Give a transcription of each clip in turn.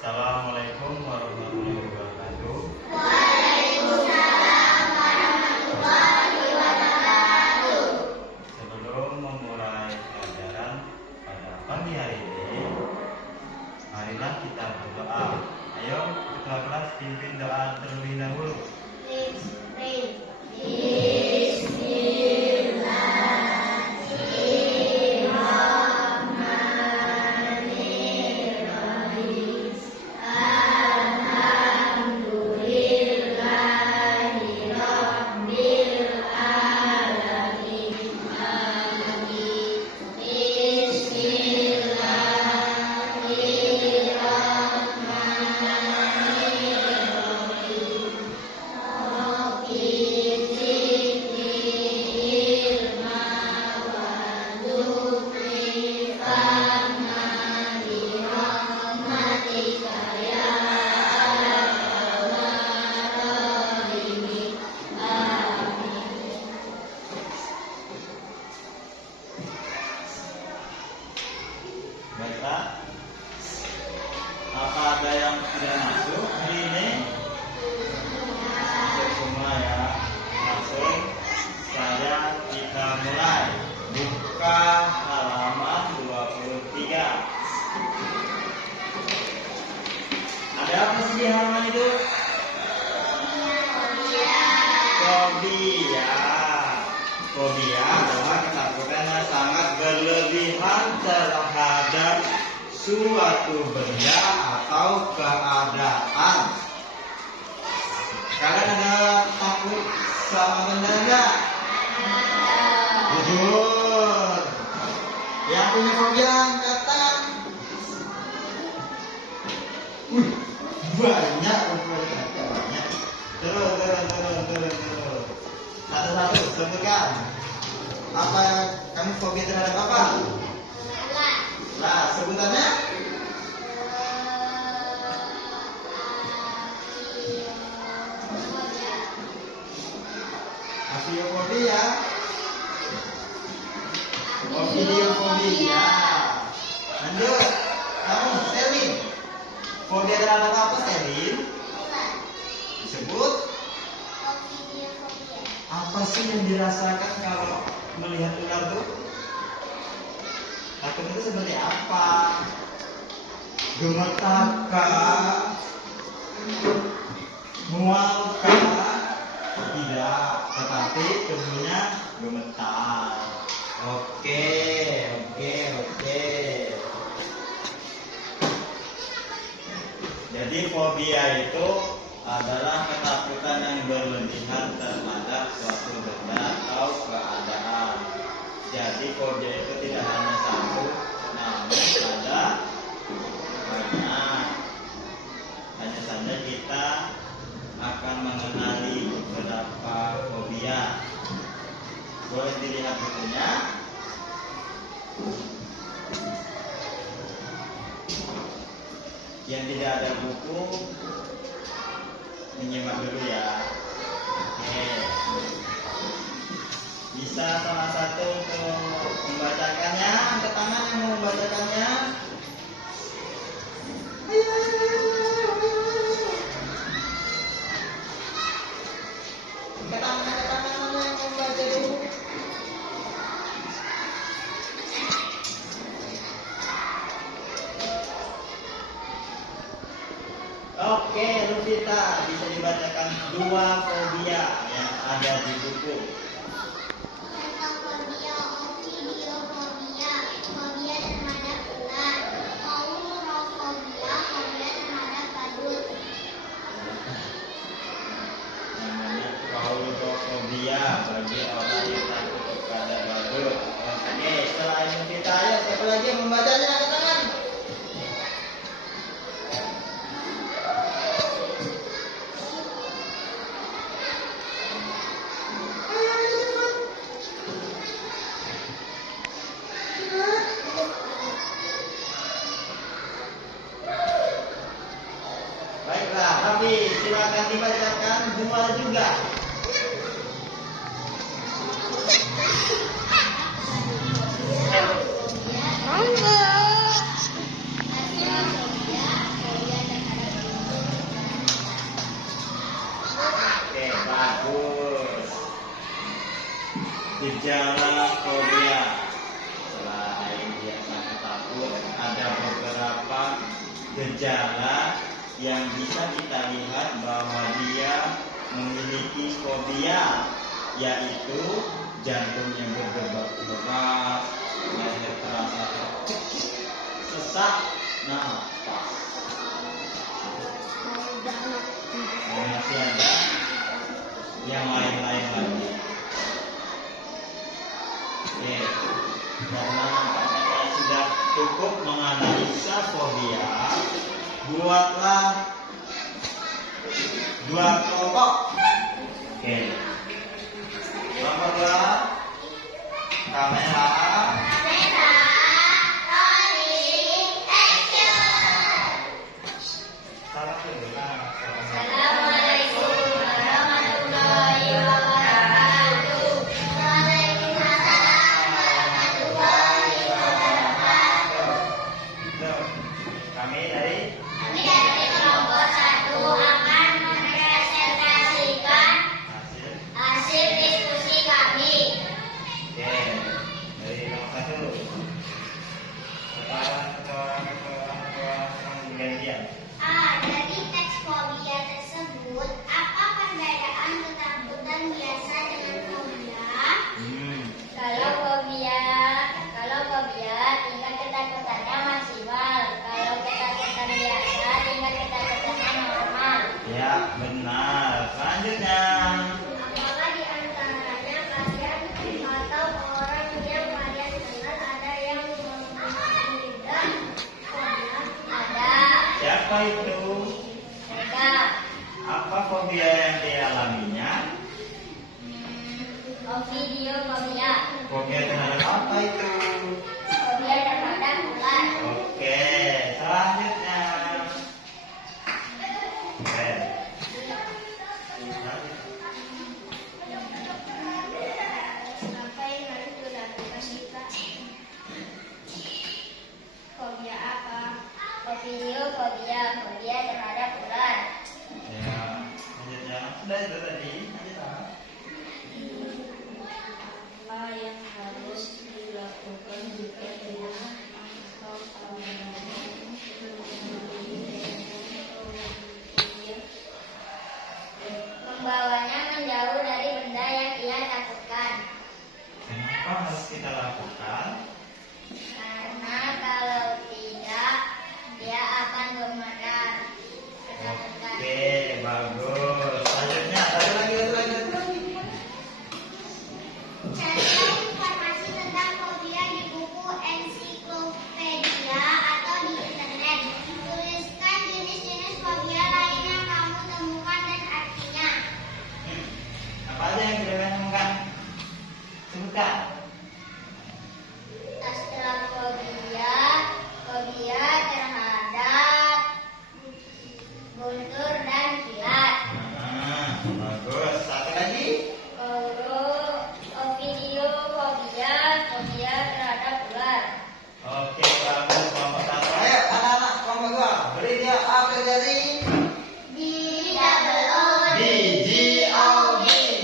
Assalamualaikum warahmatullahi wabarakatuh. Waalaikumsalam warahmatullahi wabarakatuh. Sebelum memulai pelajaran pada pagi hari ini, marilah kita berdoa. Ayo, ketua kelas pimpin doa terlebih dahulu. Baiklah, apa ada yang tidak masuk hari ini? Masuk semua ya. Langsung kita mulai. Buka halaman 23. Ada apa sih di halaman itu? Fobia. Fobia adalah ketakutan yang sangat berlebihan terhadap suatu benda atau keadaan. Kalian ada takut sama benda enggak? Jujur. Yang punya fobia angkatan. Banyak rupanya. Banyak. Turun. Satu-satu sebutkan. Apa kamu fobia terhadap apa? Lah, sebutannya? Afiofobia. Ofidiofobia. Lanjut. Kamu, Selin. Fobia terhadap apa, Selin? Disebut? Apa sih yang dirasakan kalau melihat ular tuh? Takut itu seperti apa? Gemetar kah? Mual kah? Tidak, tetapi tubuhnya gemetar. Oke. Jadi fobia itu adalah ketakutan yang berlebihan terhadap suatu benda atau keadaan. Jadi fobia itu tidak hanya satu, namun ada banyak. Hanya saja kita akan mengenali beberapa fobia. Boleh dilihat bukunya. Yang tidak ada buku, menyimak dulu ya. Oke. Bisa salah satu untuk membacakannya, angkat tangan yang mau membacakannya. Angkat tangan mana yang mau membaca dulu. Oke, Luvita, bisa dibacakan dua fobia yang ada di buku. Fobia, ofidiofobia, fobia terhadap ular. Kaulrofobia, fobia terhadap badut. Namanya kaulrofobia bagi orang yang takut kepada badut. Oke, setelah Luvita, ayo siapa lagi yang membacanya? Angkat tangan. Gejala fobia. Selain dia sangat takut, ada beberapa gejala yang bisa kita lihat bahwa dia memiliki fobia, yaitu jantungnya berdebar-debar, leher terasa sesak napas. Masih ada yang lain-lain lagi. Oke, karena nampaknya sudah cukup menganalisa fobia, buatlah 2 kelompok. Oke, kelompok 2, kamera. Assalamualaikum warahmatullahi wabarakatuh. Waalaikumsalam warahmatullahi wabarakatuh. Kami dari Kami dari kelompok 1 akan mempresentasikan hasil. hasil diskusi kami. Oke, dari nomor 1. Sekarang gantian. A. Dari teks fobia tersebut, apa perbedaan ketakutan biasa dengan fobia? Kalau fobia tingkat ketakutannya maksimal. Kalau ketakutan biasa tingkat ketakutannya normal. Ya, benar. Selanjutnya. Apakah di antaranya kalian atau orang yang kalian kenal ada yang mengidap fobia? Ada. Siapa itu? Mereka. Apa fobia yang dialaminya? Video fobia. Fobia terhadap apa itu? Fobia terhadap ular. Oke, selanjutnya. Oke. Apa yang harus dilakukan kita? Fobia apa? Fobia terhadap ular. Ya, selanjutnya. Sudah itu tadi. Lanjut, Pak. Apa yang harus dilakukan jika dengan atau membawanya menjauh dari benda yang ia takutkan. Kenapa harus kita lakukan? Karena kalau tidak, dia akan gemetar. Ketakutan. Oke, bagus. Selanjutnya, satu lagi. Cari informasi tentang fobia di buku ensiklopedia atau di internet. Tuliskan jenis-jenis fobia lain yang kamu temukan dan artinya. Apa aja yang kita temukan? Sebutkan. Astrafobia, fobia terhadap guntur dan kilat. Bagus. Satu lagi. Ovidiofobia, fobia terhadap ular. Oke, bagus. Kelompok 1. Ayo, anak-anak kelompok 2. Beri dia apresiasi. BGOB.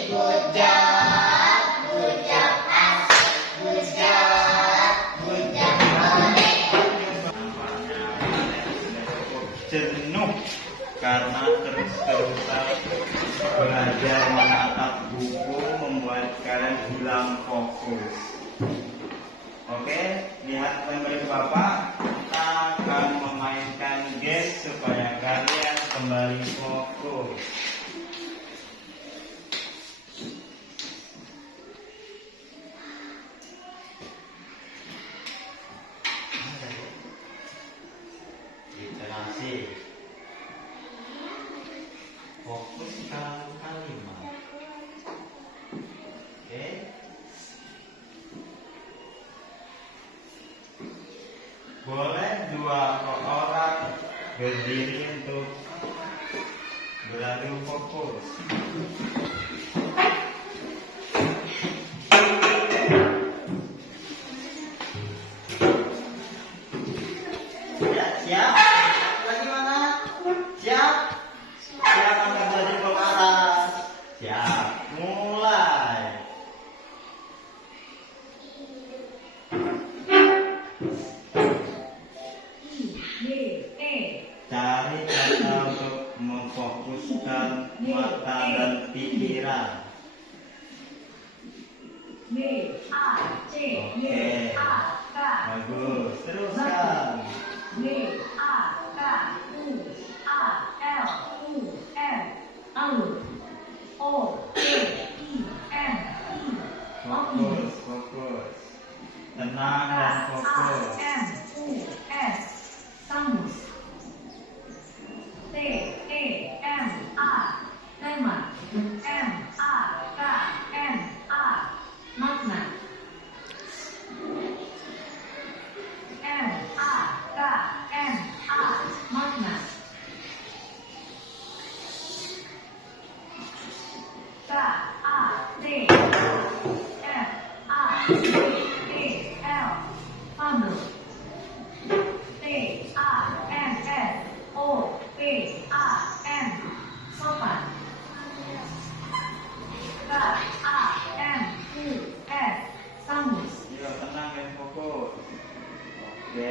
Good job. Good job. Good job. Good job. Nampaknya kalian sudah cukup jenuh karena terus-terusan belajar menatap buku membuat kalian hilang fokus. Oke, lihat memberi ke Bapak. Kita akan memainkan game supaya kalian kembali fokus. Literasi. Fokus kalimat. Oke. Boleh 2 orang berdiri untuk beradu fokus. Ya, siap? Lagi mana? Siap? Siap angkat baju ke atas. Siap. Mulai. pikiran. Bagus, teruskan. Fokus, fokus. Tenang dan fokus. Yuk, tenang dan fokus. Oke.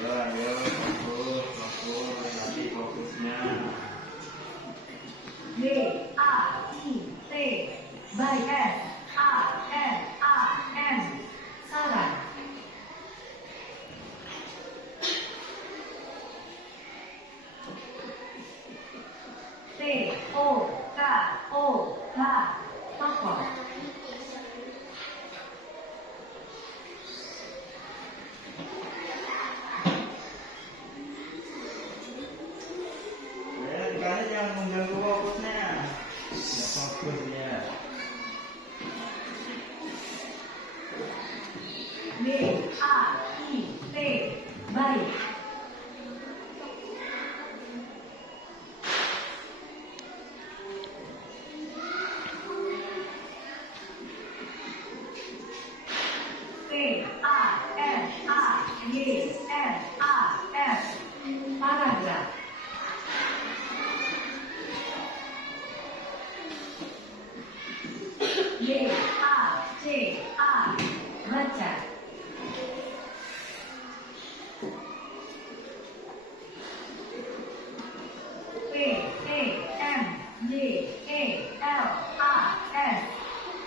Ayo, fokus, fokus. Nanti fokusnya. Kalian jangan mengganggu fokusnya. Ya, fokusnya. Baik. Paragraf. Baca.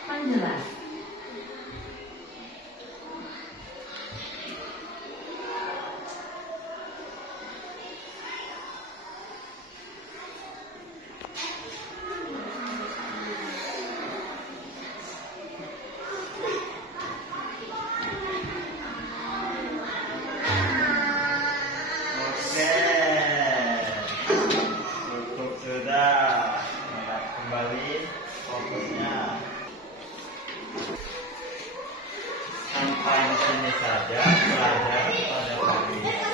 Penjelas. Oke. Cukup sudah. Kembali fokusnya. Sampai di sini saja pelajaran pada hari ini.